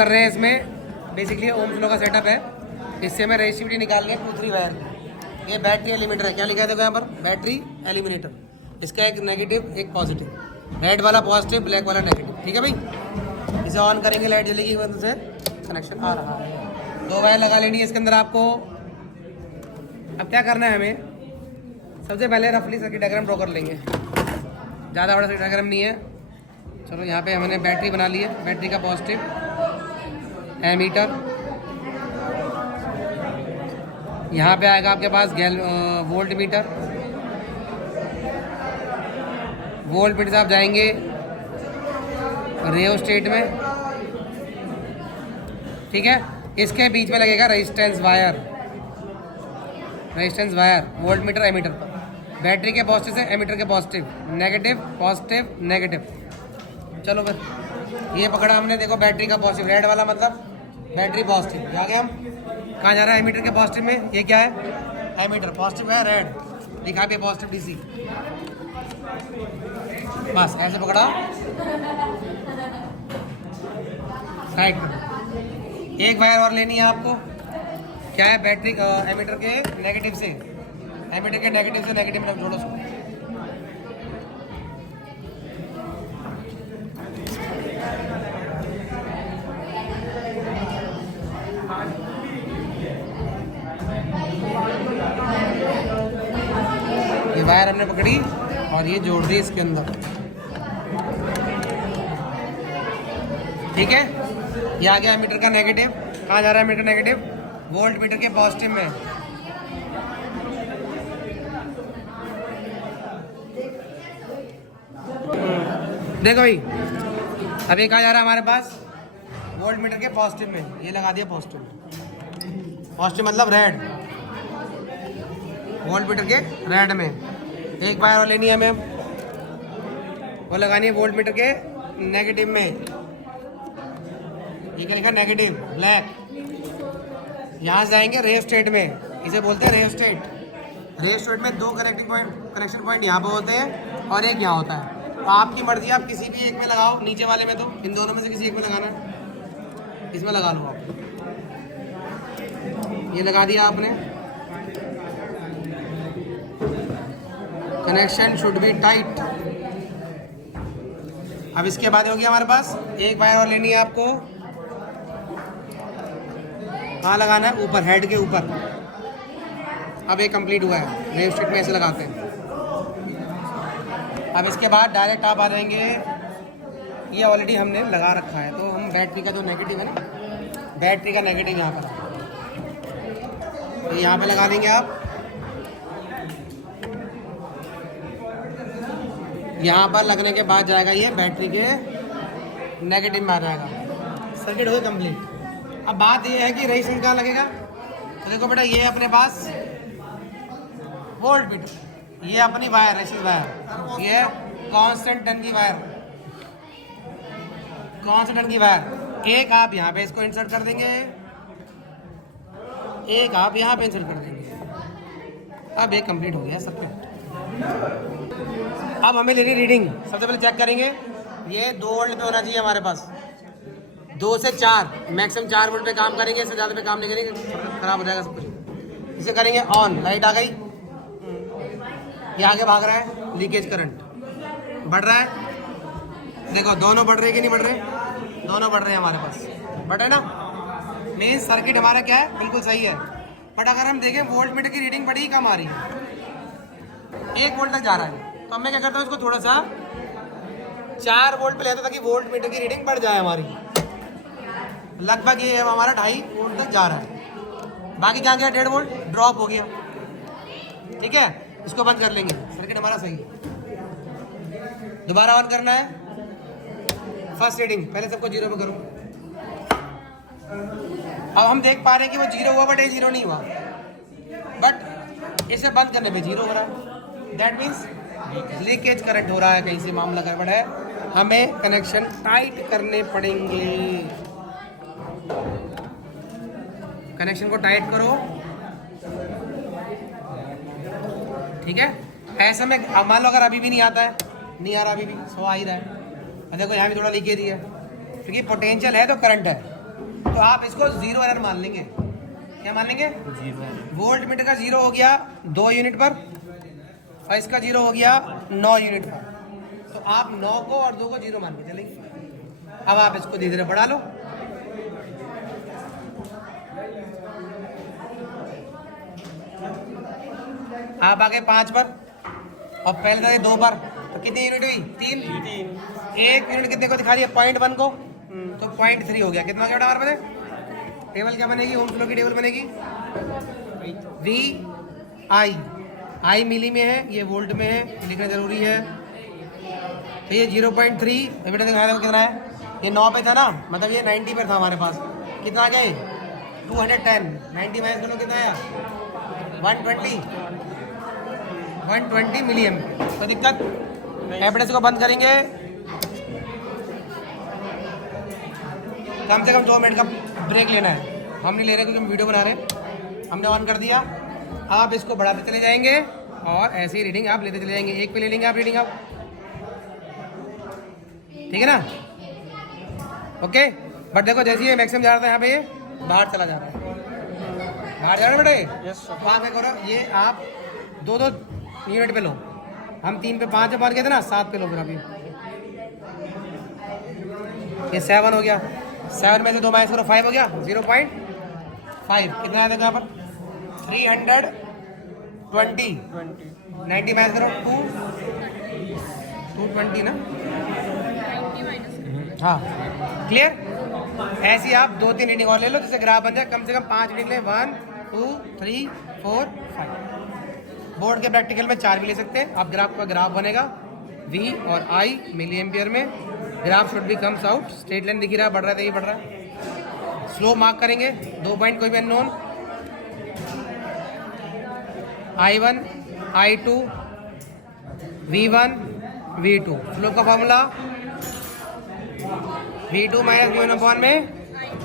कर रहे हैं इसमें बेसिकली ओम्स लॉ का सेटअप है। इससे हमें रेजिस्टिविटी निकाल के 2-3 वायर। ये बैटरी एलिमिनेटर है। क्या लिखा है देखो यहाँ पर, बैटरी एलिमिनेटर। इसका एक नेगेटिव एक पॉजिटिव, रेड वाला पॉजिटिव ब्लैक वाला नेगेटिव। ठीक है भाई, इसे ऑन करेंगे लाइट जलेगी, वजह से कनेक्शन आ रहा है। 2 वायर लगा लेनी है इसके अंदर आपको। अब क्या करना है हमें, सबसे पहले रफली सर्किट डायग्राम ड्रॉ कर लेंगे। ज़्यादा बड़ा सर्किट डायग्राम नहीं है। चलो यहाँ पे हमने बैटरी बना ली है, बैटरी का पॉजिटिव एमीटर। यहाँ पे आएगा आपके पास वोल्ट मीटर। वोल्ट मीटर से आप जाएंगे रियोस्टेट में। ठीक है, इसके बीच में लगेगा resistance wire, resistance wire voltmeter ammeter पर। बैटरी के पॉजिटिव से एमीटर के पॉजिटिव, नेगेटिव पॉजिटिव नेगेटिव। चलो फिर ये पकड़ा हमने, देखो बैटरी का पॉजिटिव रेड वाला मतलब बैटरी पॉजिटिव। आ गए हम, कहाँ जा रहा है एमीटर के पॉजिटिव में, ये क्या है एमीटर पॉजिटिव है रेड, लिखा भी पॉजिटिव डीसी। बस ऐसे पकड़ा, साइड पर। एक वायर और लेनी है आपको, क्या है बैटरी एमीटर के नेगेटिव से, एमीटर के नेगेटिव से नेगेटिव में जोड़ो उसको। ये वायर हमने पकड़ी और ये जोड़ दी इसके अंदर। ठीक है, ये आ गया मीटर का नेगेटिव। कहाँ जा रहा है मीटर नेगेटिव, वोल्ट मीटर के पॉजिटिव में। देखो भाई, अभी कहाँ जा रहा है हमारे पास, वोल्ट मीटर के पॉजिटिव में। ये लगा दिया पॉजिटिव, पॉजिटिव मतलब रेड, वोल्ट मीटर के रेड में। एक वायर और लेनी है हमें, वो लगानी है वोल्ट मीटर के नेगेटिव में। ये क्या लिखा नेगेटिव ब्लैक। यहाँ से जाएंगे रेयोस्टेट में, इसे बोलते हैं रेयोस्टेट। रेयोस्टेट में 2 कनेक्शन पॉइंट यहाँ पे होते हैं और एक यहाँ होता है। तो आपकी मर्जी, आप किसी भी एक में लगाओ, नीचे वाले में, तो इन दोनों में से किसी एक में लगाना है, इसमें लगा लो आप। ये लगा दिया आपने, कनेक्शन शुड बी टाइट। अब इसके बाद हो गया हमारे पास, एक वायर और लेनी है आपको। कहाँ लगाना है, ऊपर, हेड के ऊपर। अब ये कंप्लीट हुआ है, रेयोस्टेट में ऐसे लगाते हैं। अब इसके बाद डायरेक्ट आप आ जाएंगे, ये ऑलरेडी हमने लगा रखा है, तो हम बैटरी का जो नेगेटिव है ना, बैटरी का नेगेटिव यहाँ पर, तो यहाँ पे लगा देंगे आप। यहाँ पर लगने के बाद जाएगा ये बैटरी के नेगेटिव में आ जाएगा। सर्किट हो गया कंप्लीट। अब बात ये है कि रेजिस्टेंस कहाँ लगेगा, तो देखो बेटा, ये अपने पास वोल्ट मीटर, ये अपनी वायर रेजिस्टेंस वायर, ये कांस्टेंट टन की वायर, कांस्टेंट टन की वायर। एक आप यहाँ पे इसको इंसर्ट कर देंगे, एक आप यहाँ पे इंसर्ट कर देंगे। अब ये कंप्लीट हो गया सर्किट। अब हमें लेनी रीडिंग। सबसे पहले चेक करेंगे, ये 2 वोल्ट पे होना चाहिए हमारे पास, 2 से 4, मैक्सिमम 4 वोल्ट पे काम करेंगे, इससे ज़्यादा पे काम नहीं करेंगे, खराब हो जाएगा सब कुछ। इसे करेंगे ऑन, लाइट आ गई, ये आगे भाग रहा है, लीकेज करंट बढ़ रहा है। देखो दोनों बढ़ रहे कि नहीं बढ़ रहे, दोनों बढ़ रहे हैं हमारे पास, बढ़ है ना। मेन सर्किट हमारा क्या है, बिल्कुल सही है। बट अगर हम देखें वोल्ट मीटर की रीडिंग बड़ी कम आ रही है, 1 वोल्ट तक जा रहा है, तो मैं क्या करता हूँ, इसको थोड़ा सा 4 वोल्ट पे लेता हूँ, ताकि वोल्ट मीटर की रीडिंग बढ़ जाए हमारी। लगभग ये हमारा 2.5 वोल्ट तक जा रहा है। बाकी क्या गया, 1.5 वोल्ट ड्रॉप हो गया। ठीक है, इसको बंद कर लेंगे, सर्किट हमारा सही है। दोबारा ऑन करना है, फर्स्ट रीडिंग पहले सबको 0 पे करो। अब हम देख पा रहे हैं कि वो 0 हुआ, बट ये 0 नहीं हुआ, बट इसे बंद करने पे 0 हो रहा है। दैट मीन्स लीकेज करंट हो रहा है, कहीं से मामला गड़बड़ है। हमें कनेक्शन टाइट करने पड़ेंगे। कनेक्शन को टाइट करो, ठीक है। ऐसा में मान लो अगर अभी भी नहीं आता है, नहीं आ रहा, अभी भी 100 आ ही रहा है। देखो यहाँ भी थोड़ा लीकेज ही है, क्योंकि पोटेंशियल है तो करंट है, तो आप इसको जीरो एरर मान लेंगे। क्या मान लेंगे? वोल्ट मीटर का जीरो हो गया 2 यूनिट पर और इसका जीरो हो गया 9 यूनिट पर। तो आप 9 को और 2 को जीरो मान के चलेंगे। अब आप इसको धीरे धीरे बढ़ा लो। आप आगे 5 पर और पहले था 2 पर, तो कितनी यूनिट हुई? 3। 1 यूनिट कितने को दिखा रही है? 0.1 को, तो 0.3 हो गया। कितना हो गया हमारे पास? टेबल क्या बनेगी? ओम फ्लो की टेबल बनेगी वी आई। आई मिली में है, ये वोल्ट में है, लिखना जरूरी है। तो ये 0.3 बेटा दिखा रहा है कितना है? ये 9 पे था ना, मतलब ये 90 पर था हमारे पास। कितना आ गए? 210। 90 माइनस करो कितना आया? 120 मिली एम्प। कोई दिक्कत? एपडेस को बंद करेंगे। कम से कम 2 मिनट का ब्रेक लेना है। हम नहीं ले रहे क्योंकि हम वीडियो बना रहे हैं। हमने ऑन कर दिया। आप इसको बढ़ाते चले जाएंगे और ऐसे ही रीडिंग आप लेते चले जाएंगे। 1 पे ले लेंगे आप रीडिंग आप, ठीक है ना? ओके। बट देखो जैसे ये मैक्सिमम जा रहा था यहाँ पे ये बाहर चला जा रहा है। बाहर जा रहा है बेटे। Yes sir. वहाँ क्या करो, ये आप 2 यूनिट पे लो। हम 3 पे 5 पे बाहर गए थे ना, 7 पे लो फिर अभी। ये 7 हो गया। 7 में से 2 माइनस करो 5 हो गया। 0.5 कितना आया था यहाँ पर? 320। 90 माइनस करो 220 ना। हाँ क्लियर। ऐसे ही आप 2-3 रीडिंग और ले लो जिससे ग्राफ बन जाए। कम से कम 5 रीडिंग ले। 1 2 3 4 5। बोर्ड के प्रैक्टिकल में 4 भी ले सकते हैं आप। ग्राफ का ग्राफ बनेगा V और I मिली एम्पियर में। Graph should be comes out. Straight line दिख रहा है, बढ़ रहा है तो ये बढ़ रहा है। स्लो मार्क करेंगे। 2 पॉइंट कोई भी unknown. I1 I2 V1 V2। Slope का formula V2 minus V1 upon में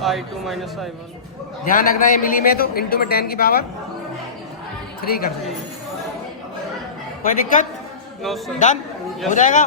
I2 माइनस I1। ध्यान रखना है मिली में, तो इंटू में 10 की पावर 3 कर दो। कोई दिक्कत? No sir. डन हो जाएगा।